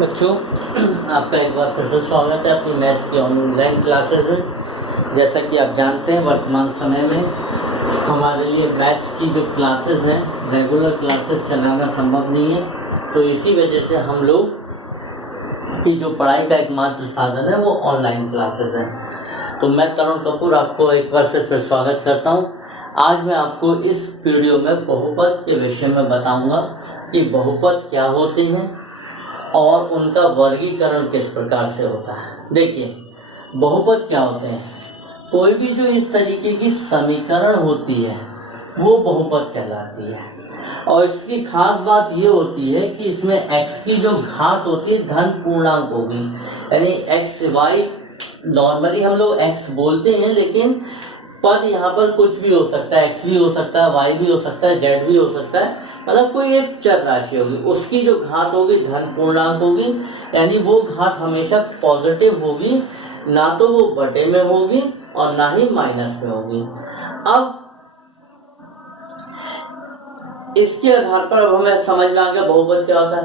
बच्चों, आपका एक बार फिर से स्वागत है अपनी मैथ्स की ऑनलाइन क्लासेस में। जैसा कि आप जानते हैं, वर्तमान समय में हमारे लिए मैथ्स की जो क्लासेस हैं, रेगुलर क्लासेस चलाना संभव नहीं है। तो इसी वजह से हम लोग की जो पढ़ाई का एकमात्र साधन है वो ऑनलाइन क्लासेस है। तो मैं तरुण कपूर आपको एक बार से फिर स्वागत करता हूँ। आज मैं आपको इस वीडियो में बहुपद के विषय में बताऊंगा कि बहुपद क्या होते हैं और उनका वर्गीकरण किस प्रकार से होता है। देखिए, बहुपद क्या होते हैं? कोई भी जो इस तरीके की समीकरण होती है वो बहुपद कहलाती है। और इसकी खास बात ये होती है कि इसमें x की जो घात होती है धन पूर्णांक होगी, यानी x y। नॉर्मली हम लोग x बोलते हैं, लेकिन पद यहाँ पर कुछ भी हो सकता है, x भी हो सकता है, y भी हो सकता है, z भी हो सकता है। मतलब कोई एक चर राशि होगी, उसकी जो घात होगी धन पूर्णांक होगी, यानी वो घात हमेशा पॉजिटिव होगी, ना तो वो बटे में होगी और ना ही माइनस में होगी। अब इसके आधार पर अब हमें समझ में आ गया बहुपद क्या होता है।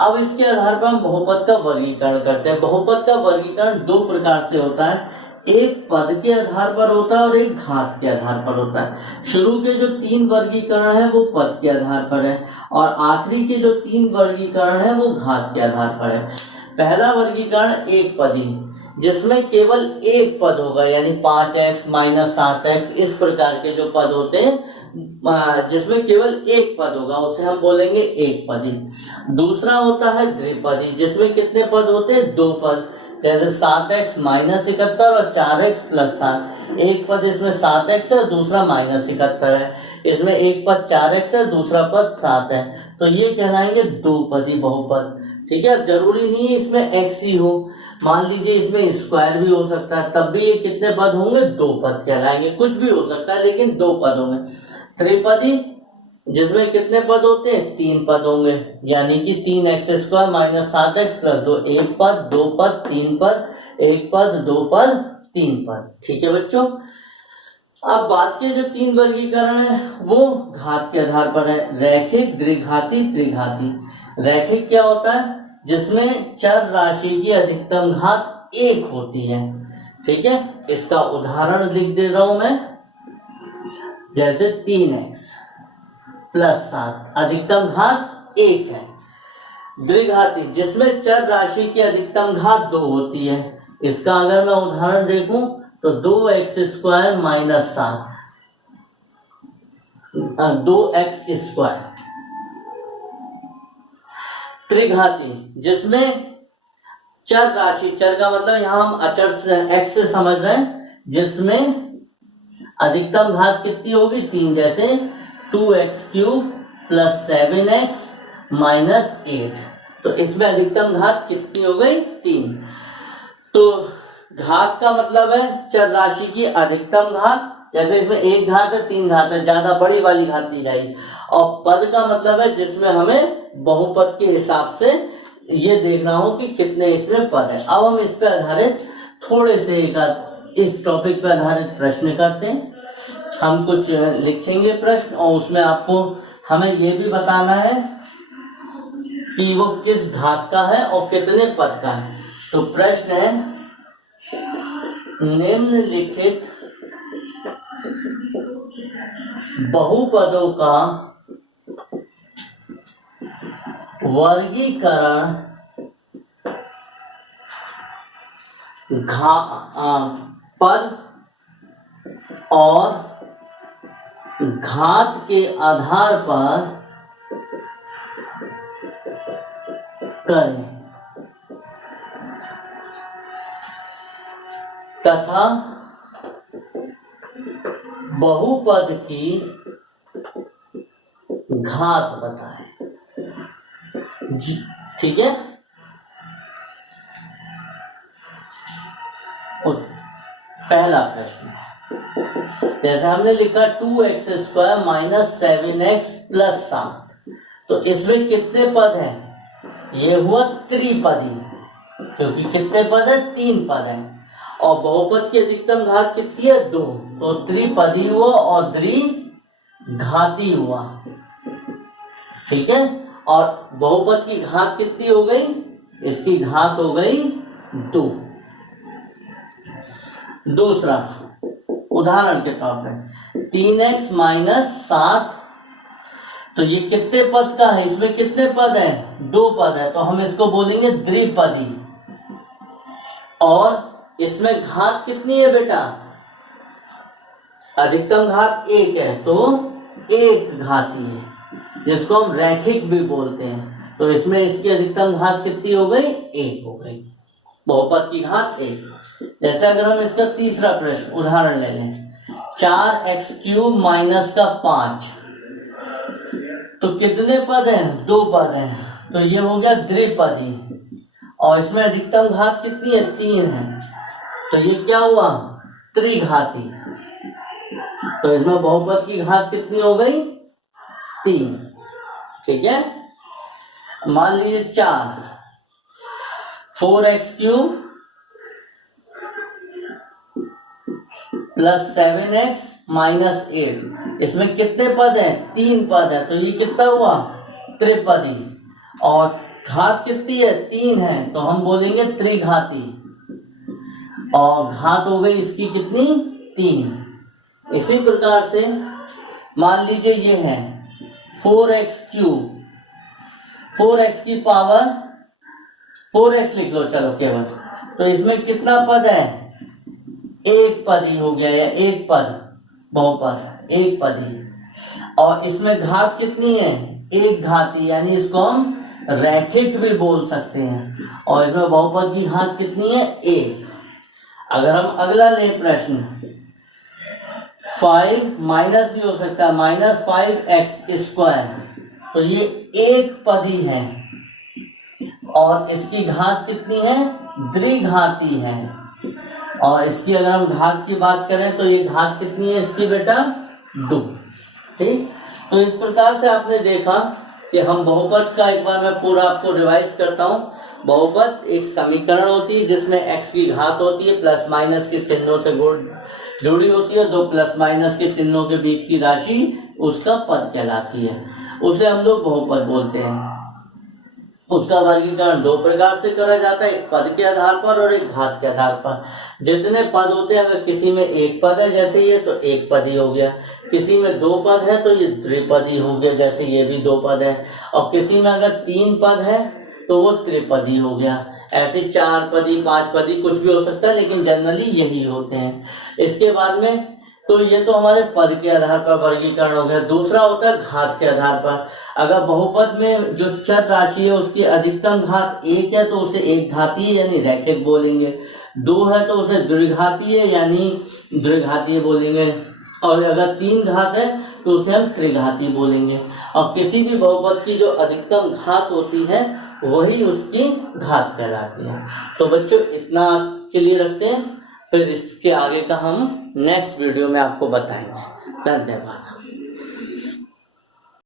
अब इसके आधार पर हम बहुपद का वर्गीकरण करते हैं। बहुपद का वर्गीकरण दो प्रकार से होता है, एक पद के आधार पर होता है और एक घात के आधार पर होता है। शुरू के जो 3 वर्गीकरण है वो पद के आधार पर है और आखिरी के जो 3 वर्गीकरण है वो घात के आधार पर है। पहला वर्गीकरण एक पदी, जिसमें केवल एक पद होगा, यानी 5x माइनस 7x, इस प्रकार के जो पद होते हैं जिसमें केवल एक पद होगा उसे हम बोलेंगे एक पदी। दूसरा होता है द्विपदी, जिसमें कितने पद होते हैं? 2 पद, जैसे 7x माइनस 71 और 4x प्लस 7। एक पद इसमें 7x है, दूसरा माइनस 71 है। इसमें एक पद 4x है, दूसरा पद 7 है। तो ये कहलाएंगे द्विपदी बहुपद। ठीक है, अब जरूरी नहीं है इसमें x ही हो, मान लीजिए इसमें स्क्वायर भी हो सकता है, तब भी ये कितने पद होंगे? 2 पद कहलाएंगे। कुछ भी हो सकता है लेकिन 2 पद होंगे। त्रिपदी, जिसमें कितने पद होते हैं? 3 पद होंगे, यानी कि 3x square minus 7x plus 2। एक पद, 2 पद, 3 पद, एक पद, 2 पद, 3 पद। ठीक है बच्चों, अब बात के जो 3 वर्गीकरण है वो घात के आधार पर है, रैखिक, द्विघाती, त्रिघाती। रैखिक क्या होता है? जिसमें चर राशि की अधिकतम घात 1 होती है। ठीक है, इसका उदाहरण लिख दे रहा हूं मैं, जैसे 3x प्लस 7, अधिकतम घात 1 है। द्विघाती, जिसमें चर राशि की अधिकतम घात 2 होती है। इसका अगर मैं उदाहरण देखूं तो 2x square minus 7, 2x square. त्रिघाती, जिसमें चर राशि, चर का मतलब यहां हम अचर से x से समझ रहे हैं, जिसमें अधिकतम घात कितनी होगी? 3, जैसे 2x cube plus 7x minus 8। तो इसमें अधिकतम घात कितनी हो गई? 3। तो घात का मतलब है चर राशि की अधिकतम घात, जैसे इसमें 1 घात है, 3 घात है, ज्यादा बड़ी वाली घात दी जाएगी। और पद का मतलब है जिसमें हमें बहुपद के हिसाब से ये देखना हो कि कितने इसमें पद है। अब हम इस पर आधारित थोड़े से इस टॉपिक पर आधारित प्रश्न करते हैं। हम कुछ लिखेंगे प्रश्न और उसमें आपको हमें ये भी बताना है कि वो किस घात का है और कितने पद का है। तो प्रश्न है, निम्नलिखित बहुपदों का वर्गीकरण पद और घात के आधार पर करें तथा बहुपद की घात बताएं। ठीक है, पहला प्रश्न है, जैसे हमने लिखा 2x square minus 7x plus 7। तो इसमें कितने पद हैं? ये हुआ त्रिपदी, क्योंकि कितने पद है? 3 पद है। और बहुपद की अधिकतम घात कितनी है? 2। तो त्रिपदी हुआ और द्विघाती हुआ। ठीक है, और बहुपद की घात कितनी हो गई? इसकी घात हो गई 2। दूसरा उदाहरण के तौर पे 3x माइनस 7, तो ये कितने पद का है, इसमें कितने पद है, 2 पद है, तो हम इसको बोलेंगे द्विपदी। और इसमें घात कितनी है बेटा, अधिकतम घात 1 है, तो 1 घाती है, जिसको हम रैखिक भी बोलते हैं। तो इसमें इसकी अधिकतम घात कितनी हो गई, 1 हो गई, बहुपद की घात 1। जैसे अगर हम इसका तीसरा प्रश्न उदाहरण ले लें, 4x³ माइनस का 5, तो कितने पद हैं, 2 पद हैं, तो ये हो गया द्विपदी। और इसमें अधिकतम घात कितनी है, 3 है, तो ये क्या हुआ, त्रिघाती। तो इसमें बहुपद की घात कितनी हो गई, 3। ठीक है, मान लीजिए 4x³ प्लस 7x माइनस 8, इसमें कितने पद हैं, 3 पद है, तो ये कितना हुआ, त्रिपदी। और घात कितनी है, 3 है, तो हम बोलेंगे त्रिघाती। और घात हो गई इसकी कितनी, 3। इसी प्रकार से मान लीजिए ये है 4x³ 4x की पावर 4x लिख लो चलो केवल, तो इसमें कितना पद है, 1 पदी हो गया, या 1 पद, बहुपद 1 पदी। और इसमें घात कितनी है, 1 घाती, यानी इसको हम रैखिक भी बोल सकते हैं। और इसमें बहुपद की घात कितनी है, 1। अगर हम अगला ले प्रश्न, 5 माइनस भी हो सकता है, माइनस 5x², तो ये 1 पदी है, और इसकी घात कितनी है, द्विघाती है। और इसकी अगर हम घात की बात करें तो ये घात कितनी है इसकी बेटा, 2। ठीक, तो इस प्रकार से आपने देखा कि हम बहुपद का, एक बार मैं पूरा आपको रिवाइज करता हूँ। बहुपद एक समीकरण होती है जिसमें x की घात होती है, प्लस माइनस के चिन्हों से जुड़ी होती है, 2 प्लस माइनस के चिन्हों के बीच की राशि उसका पद कहलाती है, उसे हम लोग बहुपद बोलते हैं। उसका वर्गीकरण 2 प्रकार से करा जाता है, एक पद के आधार पर और एक घात के आधार पर। जितने पद होते हैं, अगर किसी में 1 पद है जैसे ये, तो 1 पदी हो गया, किसी में 2 पद है तो ये द्विपदी हो गया, जैसे ये भी 2 पद है, और किसी में अगर 3 पद है तो वो त्रिपदी हो गया। ऐसे 4 पदी 5 पदी कुछ भी हो सकता है, लेकिन जनरली यही होते हैं। इसके बाद में तो ये तो हमारे पद के आधार पर वर्गीकरण हो गया। दूसरा होता है घात के आधार पर। अगर बहुपद में जो चर राशि है उसकी अधिकतम घात 1 है तो उसे एक घातीय यानी रैखिक बोलेंगे, 2 है तो उसे द्विघातीय यानी द्विघातीय बोलेंगे, और अगर 3 घात है तो उसे हम त्रिघातीय बोलेंगे। और किसी भी बहुपद की जो अधिकतम घात होती है वही उसकी घात कहलाती है। तो बच्चों इतना के लिए रखते हैं, फिर इसके आगे का हम नेक्स्ट वीडियो में आपको बताएंगे। धन्यवाद।